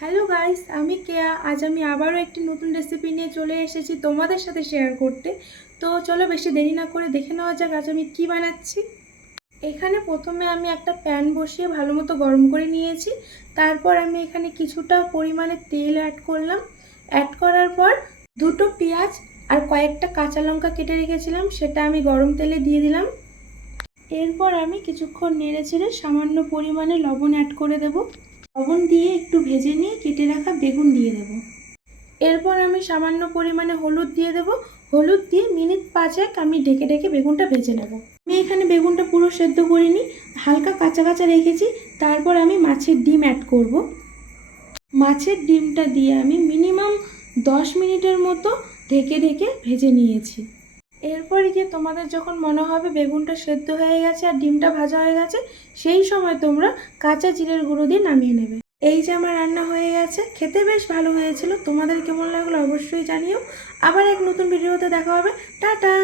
Hello guys, আমি কেয়া। আজ আমি আবারও একটি নতুন রেসিপি নিয়ে চলে এসেছি তোমাদের সাথে শেয়ার করতে। তো চলো বেশি দেরি না করে দেখে নেওয়া যাক আজ আমি কি বানাচ্ছি। এখানে প্রথমে আমি একটা প্যান বসিয়ে ভালো মতো গরম করে নিয়েছি। তারপর আমি এখানে কিছুটা পরিমাণে তেল অ্যাড করলাম। অ্যাড করার পর দুটো পেঁয়াজ আর কয়েকটা কাঁচা লঙ্কা কেটে রেখেছিলাম, সেটা আমি গরম তেলে দিয়ে দিলাম। এরপর আমি কিছুক্ষণ নেড়ে চেড়ে সামান্য পরিমাণে লবণ অ্যাড করে দেব। লবণ দিয়ে একটু ভেজে নিয়ে কেটে রাখা বেগুন দিয়ে দেব। এরপর আমি সামান্য পরিমাণে হলুদ দিয়ে দেব। হলুদ দিয়ে মিনিট 5 আমি ঢেকে ঢেকে বেগুনটা ভেজে নেব। আমি এখানে বেগুনটা পুরো সেদ্ধ করিনি, হালকা কাঁচা কাঁচা রেখেছি। তারপর আমি মাছের ডিম অ্যাড করব। মাছের ডিমটা দিয়ে আমি মিনিমাম 10 মিনিটের মতো ঢেকে ঢেকে ভেজে নিয়েছি। এরপরে গিয়ে তোমাদের যখন মনে হবে বেগুনটা সেদ্ধ হয়ে গেছে আর ডিমটা ভাজা হয়ে গেছে, সেই সময় তোমরা কাঁচা জিরের গুঁড়ো দিয়ে নামিয়ে নেবে। এই যে আমার রান্না হয়ে গেছে, খেতে বেশ ভালো হয়েছিল। তোমাদের কেমন লাগলো অবশ্যই জানিও। আবার এক নতুন ভিডিওতে দেখা হবে। টাটা।